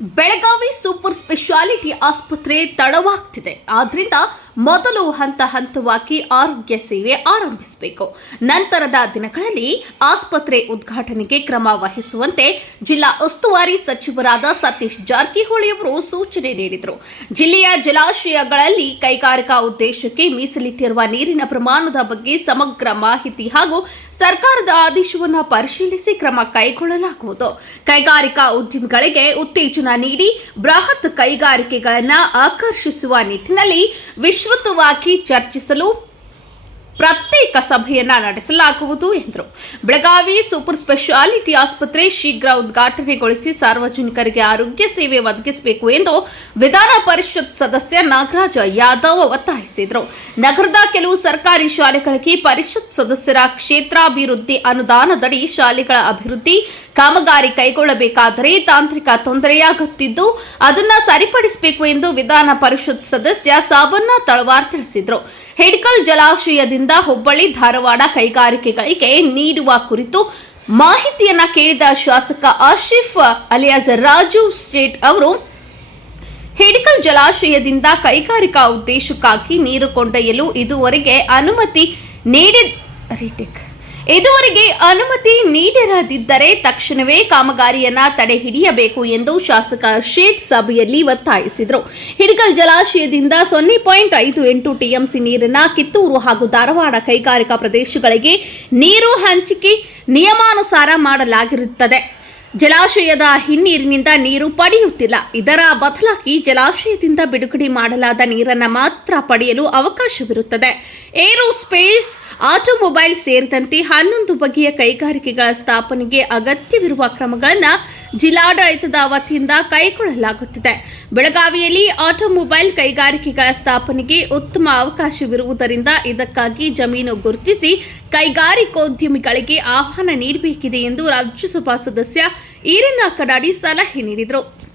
Belagavi super speciality ಆಸ್ಪತ್ರೆ ತಡವಾಗ್ತಿದೆ. ಆದ್ರಿಂದ ಮೊದಲು ಹಂತ ಹಂತವಾಗಿ ಆರೋಗ್ಯ ಸೇವೆ ಆರಂಭಿಸಬೇಕು. ನಂತರದ ದಿನಗಳಲ್ಲಿ ಆಸ್ಪತ್ರೆ ಉದ್ಘಾಟನೆಗೆ ಕ್ರಮ ವಹಿಸುವಂತೆ ಜಿಲ್ಲಾ ಉಸ್ತುವಾರಿ ಸಚಿವರಾದ ಸತೀಶ್ ಜಾರಕಿಹೊಳಿ ಅವರು ಸೂಚನೆ ನೀಡಿದರು. ಜಿಲ್ಲೆಯ ಜಲಾಶಯಗಳಲ್ಲಿ ಕೈಗಾರಿಕಾ ಉದ್ದೇಶಕ್ಕೆ ಮೀಸಲಿಟ್ಟಿರುವ ನೀರಿನ ಪ್ರಮಾಣದ ಬಗ್ಗೆ ಸಮಗ್ರ ಮಾಹಿತಿ ಹಾಗೂ ಸರ್ಕಾರದ ಆದೇಶವನ್ನು ಪರಿಶೀಲಿಸಿ ಕ್ರಮ ಕೈಗೊಳ್ಳಲಾಗುವುದು. ಕೈಗಾರಿಕಾ ಉದ್ಯಮಿಗಳಿಗೆ ಉತ್ತೇಜನ ನೀಡಿ ಬೃಹತ್ ಕೈಗಾರಿಕೆಗಳನ್ನು ಆಕರ್ಷಿಸುವ ನಿಟ್ಟಿನಲ್ಲಿ ವಿಸ್ತೃತವಾಗಿ ಚರ್ಚಿಸಲು ಪ್ರತ್ಯೇಕ ಸಭೆಯನ್ನ ನಡೆಸಲಾಗುವುದು ಎಂದರು. ಬೆಳಗಾವಿ ಸೂಪರ್ ಸ್ಪೆಷಾಲಿಟಿ ಆಸ್ಪತ್ರೆ ಶೀಘ್ರ ಉದ್ಘಾಟನೆಗೊಳಿಸಿ ಸಾರ್ವಜನಿಕರಿಗೆ ಆರೋಗ್ಯ ಸೇವೆ ಒದಗಿಸಬೇಕು ಎಂದು ವಿಧಾನ ಪರಿಷತ್ ಸದಸ್ಯ ನಾಗರಾಜ ಯಾದವ್ ಒತ್ತಾಯಿಸಿದರು. ನಗರದ ಕೆಲವು ಸರ್ಕಾರಿ ಶಾಲೆಗಳಿಗೆ ಪರಿಷತ್ ಸದಸ್ಯರ ಕ್ಷೇತ್ರಾಭಿವೃದ್ಧಿ ಅನುದಾನದಡಿ ಶಾಲೆಗಳ ಅಭಿವೃದ್ಧಿ ಕಾಮಗಾರಿ ಕೈಗೊಳ್ಳಬೇಕಾದರೆ ತಾಂತ್ರಿಕ ತೊಂದರೆಯಾಗುತ್ತಿದ್ದು, ಅದನ್ನ ಸರಿಪಡಿಸಬೇಕು ಎಂದು ವಿಧಾನ ಪರಿಷತ್ ಸದಸ್ಯ ಸಾಬಣ್ಣ ತಳವಾರ್ ತಿಳಿಸಿದರು. ಹಿಡ್ಕಲ್ ಜಲಾಶಯದಿಂದ ಹುಬ್ಬಳ್ಳಿ, ಧಾರವಾಡ ಕೈಗಾರಿಕೆಗಳಿಗೆ ನೀಡುವ ಕುರಿತು ಮಾಹಿತಿಯನ್ನ ಕೇಳಿದ ಶಾಸಕ ಆಶಿಫ್ ಅಲಿಯಾಸ್ ರಾಜು ಸ್ಟೇಟ್ ಅವರು, ಹೆಡಿಕಲ್ ಜಲಾಶಯದಿಂದ ಕೈಗಾರಿಕಾ ಉದ್ದೇಶಕ್ಕಾಗಿ ನೀರು ಕೊಂಡೊಯ್ಯಲು ಇದುವರೆಗೆ ಅನುಮತಿ ನೀಡಿ ರೀಟೇಕ್ ಇದುವರೆಗೆ ಅನುಮತಿ ನೀಡಿರದಿದ್ದರೆ ತಕ್ಷಣವೇ ಕಾಮಗಾರಿಯನ್ನ ತಡೆ ಹಿಡಿಯಬೇಕು ಎಂದು ಶಾಸಕ ಶೇಖ್ ಸಭೆಯಲ್ಲಿ ಒತ್ತಾಯಿಸಿದರು. ಹಿಡಕಲ್ ಜಲಾಶಯದಿಂದ ಸೊನ್ನೆ ಪಾಯಿಂಟ್ ಐದು ಎಂಟು ಟಿಎಂಸಿ ನೀರನ್ನ ಕಿತ್ತೂರು ಹಾಗೂ ಧಾರವಾಡ ಕೈಗಾರಿಕಾ ಪ್ರದೇಶಗಳಿಗೆ ನೀರು ಹಂಚಿಕೆ ನಿಯಮಾನುಸಾರ ಮಾಡಲಾಗಿರುತ್ತದೆ. ಜಲಾಶಯದ ಹಿನ್ನೀರಿನಿಂದ ನೀರು ಪಡೆಯುತ್ತಿಲ್ಲ. ಇದರ ಬದಲಾಗಿ ಜಲಾಶಯದಿಂದ ಬಿಡುಗಡೆ ಮಾಡಲಾದ ನೀರನ್ನು ಮಾತ್ರ ಪಡೆಯಲು ಅವಕಾಶವಿರುತ್ತದೆ. ಏರೋಸ್ಪೇಸ್ ಆಟೋಮೊಬೈಲ್ ಸೇರಿದಂತೆ ಹನ್ನೊಂದು ಬಗೆಯ ಕೈಗಾರಿಕೆಗಳ ಸ್ಥಾಪನೆಗೆ ಅಗತ್ಯವಿರುವ ಕ್ರಮಗಳನ್ನು ಜಿಲ್ಲಾಡಳಿತದ ವತಿಯಿಂದ ಕೈಗೊಳ್ಳಲಾಗುತ್ತಿದೆ. ಬೆಳಗಾವಿಯಲ್ಲಿ ಆಟೋಮೊಬೈಲ್ ಕೈಗಾರಿಕೆಗಳ ಸ್ಥಾಪನೆಗೆ ಉತ್ತಮ ಅವಕಾಶವಿರುವುದರಿಂದ ಇದಕ್ಕಾಗಿ ಜಮೀನು ಗುರುತಿಸಿ ಕೈಗಾರಿಕೋದ್ಯಮಿಗಳಿಗೆ ಆಹ್ವಾನ ನೀಡಬೇಕಿದೆ ಎಂದು ರಾಜ್ಯಸಭಾ ಸದಸ್ಯ ಈರಣ್ಣ ಕಡಾಡಿ ಸಲಹೆ ನೀಡಿದರು.